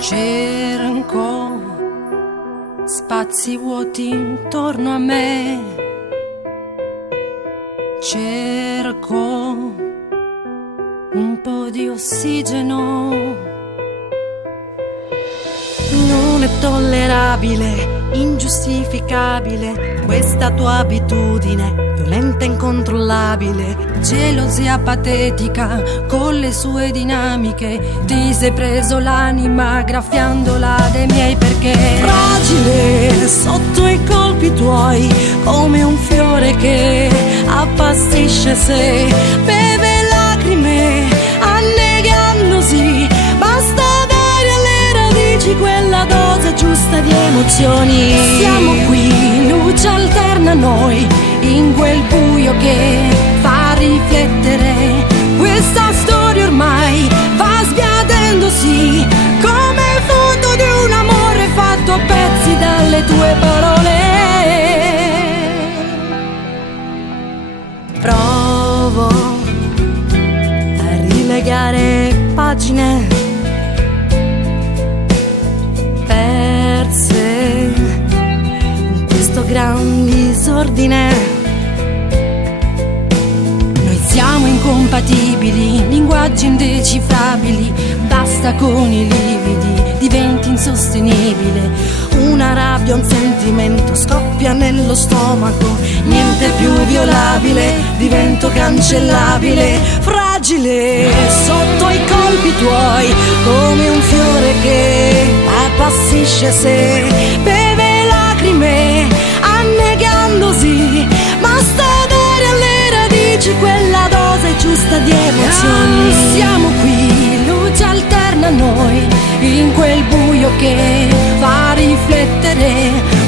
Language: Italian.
Cerco spazi vuoti intorno a me, cerco un po' di ossigeno. Non è tollerabile, ingiustificabile questa tua abitudine violenta e incontrollabile, gelosia patetica con le sue dinamiche. Ti sei preso l'anima graffiandola dei miei perché. Fragile sotto i colpi tuoi, come un fiore che appassisce sé, beve lacrime annegandosi. Basta dare alle radici quella dose giusta di emozioni. Siamo qui, luce alterna a noi, in quel buio che fa riflettere. Questa storia ormai va sbiadendosi come il frutto di un amore fatto a pezzi dalle tue parole. Provo a rilegare pagine perse in questo gran disordine. Siamo incompatibili, linguaggi indecifrabili, basta con i lividi, diventi insostenibile. Una rabbia, un sentimento scoppia nello stomaco, niente più violabile, divento cancellabile. Fragile sotto i colpi tuoi, come un fiore che appassisce sé, beve lacrime annegandosi. Basta dare alle radici quella dose giusta di emozioni. Siamo qui, luce alterna a noi, in quel buio che fa riflettere.